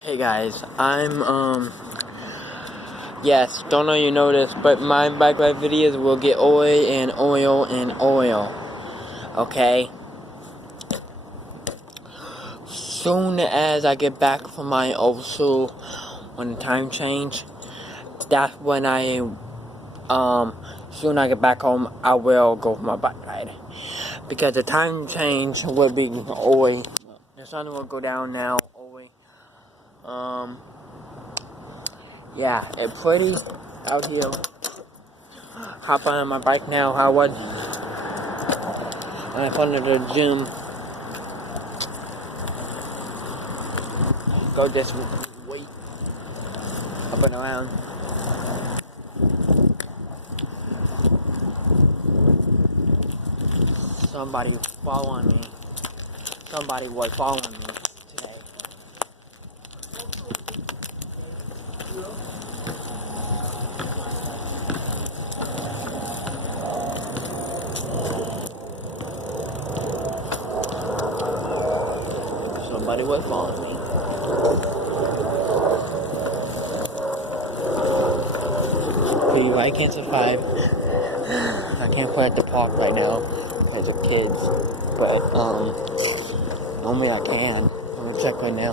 Hey guys, yes, don't know you know this, but my bike ride videos will get oil and oil and oil, okay? Soon as I get back from my old school, when the time change, that's when soon I get back home, I will go for my bike ride. Because the time change will be oil. The sun will go down now, oil. Yeah, it's pretty out here. Hop on my bike now, Howard. I'm in front of the gym. Go this way. Up and around. Somebody following me. Somebody was following me today. Somebody was following me. Okay, I can't survive. I can't play at the park right now because of kids. But normally I can. I'm gonna check right now.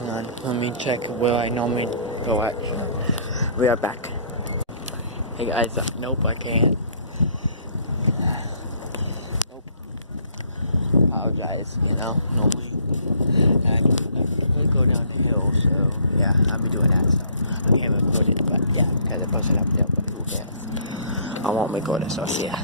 Hang on, let me check where I normally go at. We are back. Hey guys, nope, I can't. Nope. Apologize, normally I could go down the hill, so yeah, I'll be doing that, so I can't record it, but yeah, because the person up there, but who cares? I won't record it, so yeah.